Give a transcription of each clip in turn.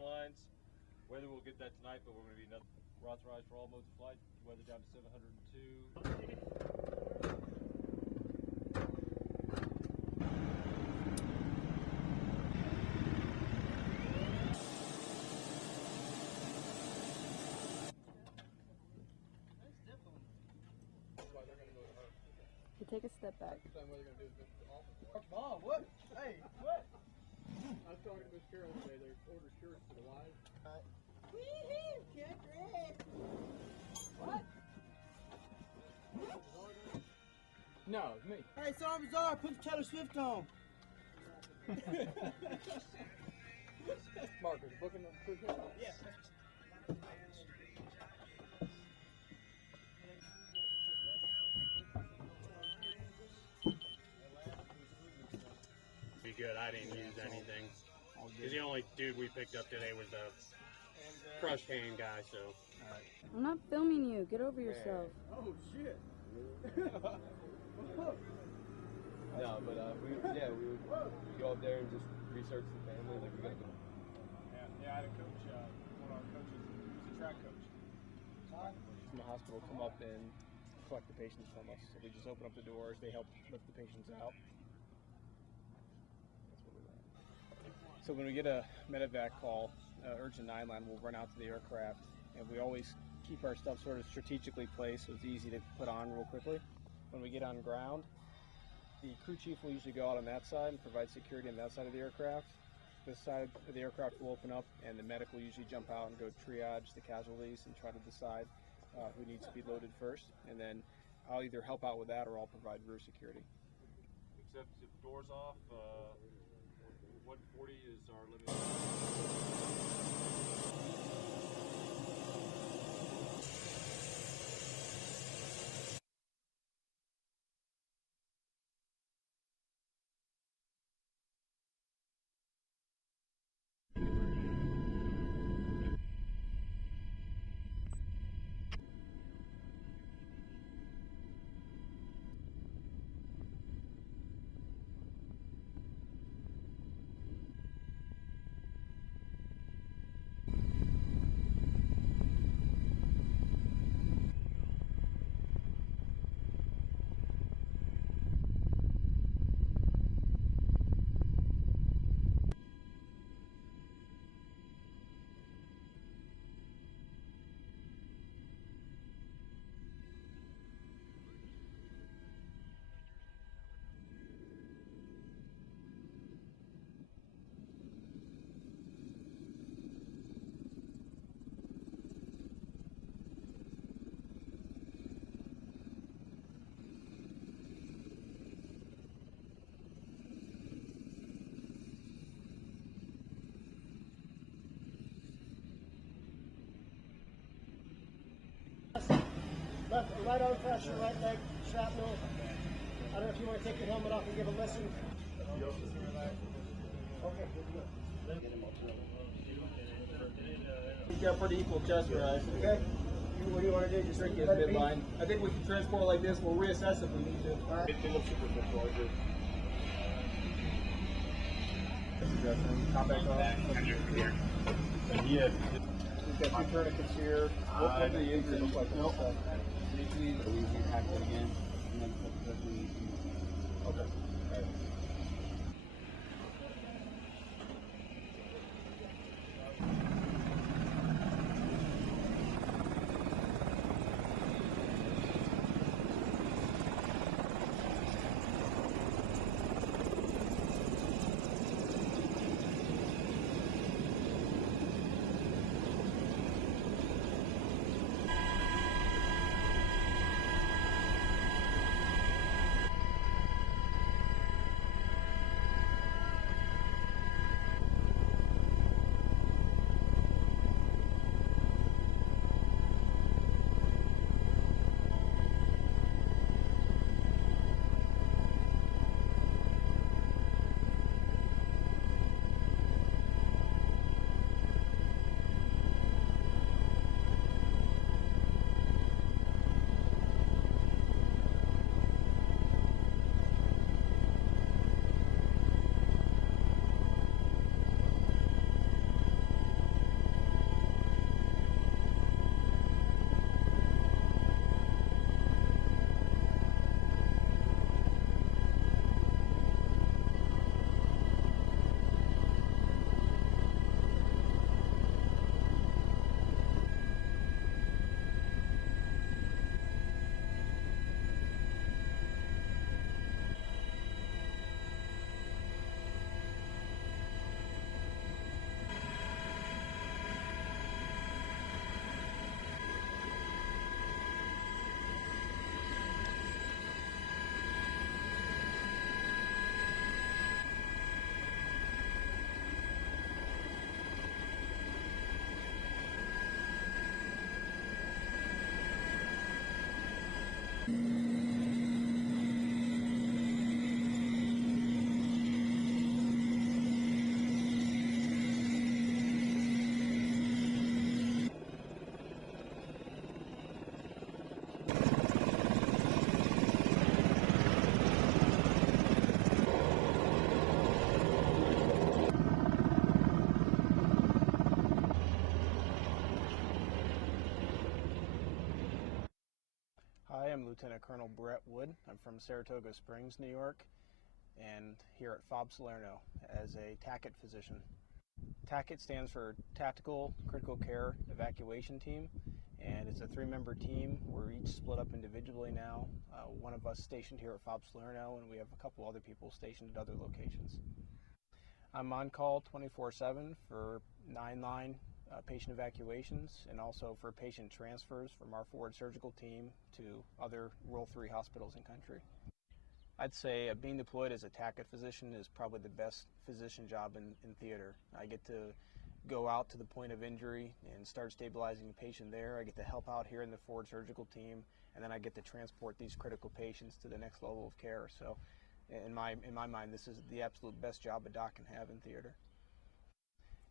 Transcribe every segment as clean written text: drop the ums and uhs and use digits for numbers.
9 lines. Weather we'll get that tonight, but we're going to be authorized for all modes of flight. Weather down to 702. You take a step back. Mom, what? Hey, what? I was talking to Miss Carol today. They ordered shirts for the wives. Wee-hoo, country. What? No, it's me. Hey, Sergeant Bizarre, put the Taylor Swift on. Marcus, booking them quick. Yeah. Be good. I didn't use anything. Because the only dude we picked up today was the crushed hand guy, so. Alright. I'm not filming you. Get over yourself. Oh, shit. No, but we would go up there and just research the family like we got to. Yeah, I had a coach, one of our coaches, he was a track coach. From the hospital come up and collect the patients from us. So we just open up the doors, they help lift the patients out. That's what we want. So when we get a MEDEVAC call, urgent 9 line, we'll run out to the aircraft, and we always keep our stuff sort of strategically placed so it's easy to put on real quickly. When we get on ground, the crew chief will usually go out on that side and provide security on that side of the aircraft. This side of the aircraft will open up, and the medic will usually jump out and go triage the casualties and try to decide who needs to be loaded first. And then I'll either help out with that or I'll provide rear security. Except if doors off, 140 is our limit. Left, right arm pressure, right leg, shrapnel. I don't know if you want to take your helmet off and give a listen. Okay, good to go. He's got pretty equal chest rise. Okay? What do you want to do? Just Tricky as midline. I think we can transport like this. We'll reassess if we need to. All right. It looks super fit larger. Top back off. Yeah. We've got 2 tourniquets here. What the injury look like? Nope. We have it again. And then put the release. Okay. All right. Lieutenant Colonel Bret Wood. I'm from Saratoga Springs, New York, and here at FOB Salerno as a TACCET physician. TACCET stands for Tactical Critical Care Evacuation Team, and it's a 3-member team. We're each split up individually now. One of us stationed here at FOB Salerno, and we have a couple other people stationed at other locations. I'm on call 24/7 for 9-line patient evacuations and also for patient transfers from our forward surgical team to other Rule 3 hospitals in country. I'd say being deployed as a TACCET physician is probably the best physician job in theater. I get to go out to the point of injury and start stabilizing the patient there. I get to help out here in the forward surgical team, and then I get to transport these critical patients to the next level of care. So in my mind, this is the absolute best job a doc can have in theater.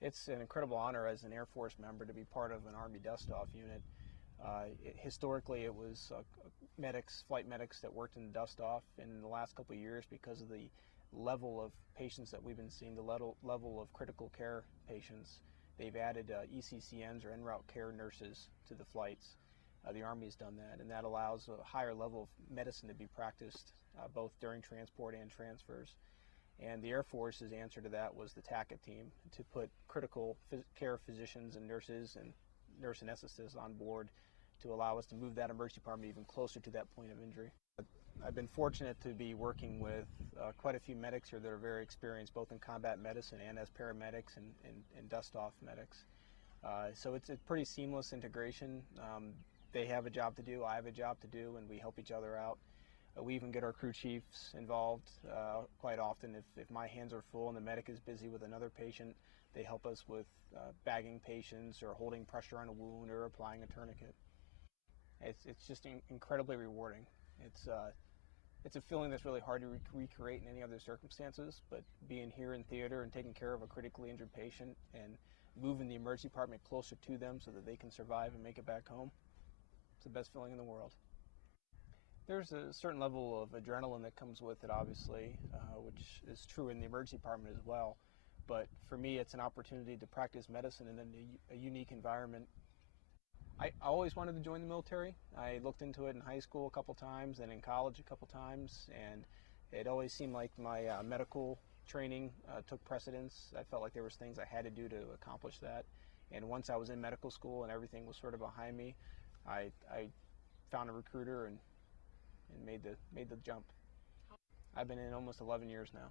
It's an incredible honor as an Air Force member to be part of an Army Dustoff unit. Historically, it was flight medics that worked in the Dustoff. In the last couple of years, because of the level of patients that we've been seeing, the level of critical care patients, they've added ECCNs or en route care nurses to the flights. The Army's done that, and that allows a higher level of medicine to be practiced both during transport and transfers. And the Air Force's answer to that was the TACCET team, to put critical care physicians and nurses and nurse anesthetists on board to allow us to move that emergency department even closer to that point of injury. I've been fortunate to be working with quite a few medics here that are very experienced, both in combat medicine and as paramedics and Dustoff medics. So it's a pretty seamless integration. They have a job to do, I have a job to do, and we help each other out. We even get our crew chiefs involved quite often. If my hands are full and the medic is busy with another patient, they help us with bagging patients or holding pressure on a wound or applying a tourniquet. It's just incredibly rewarding. It's a feeling that's really hard to recreate in any other circumstances, but being here in theater and taking care of a critically injured patient and moving the emergency department closer to them so that they can survive and make it back home, it's the best feeling in the world. There's a certain level of adrenaline that comes with it, obviously, which is true in the emergency department as well. But for me, it's an opportunity to practice medicine in a unique environment. I always wanted to join the military. I looked into it in high school a couple times and in college a couple times, and it always seemed like my medical training took precedence. I felt like there was things I had to do to accomplish that. And once I was in medical school and everything was sort of behind me, I found a recruiter and made the jump. I've been in almost 11 years now.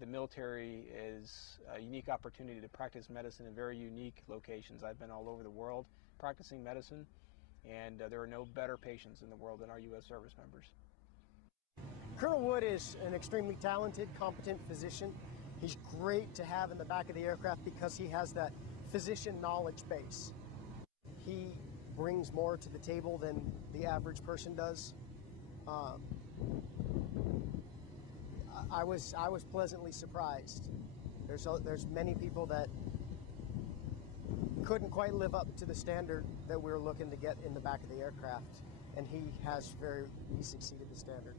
The military is a unique opportunity to practice medicine in very unique locations. I've been all over the world practicing medicine, and there are no better patients in the world than our U.S. service members. Colonel Wood is an extremely talented, competent physician. He's great to have in the back of the aircraft because he has that physician knowledge base. He brings more to the table than the average person does. I was pleasantly surprised. There's many people that couldn't quite live up to the standard that we're looking to get in the back of the aircraft, and he succeeded the standard.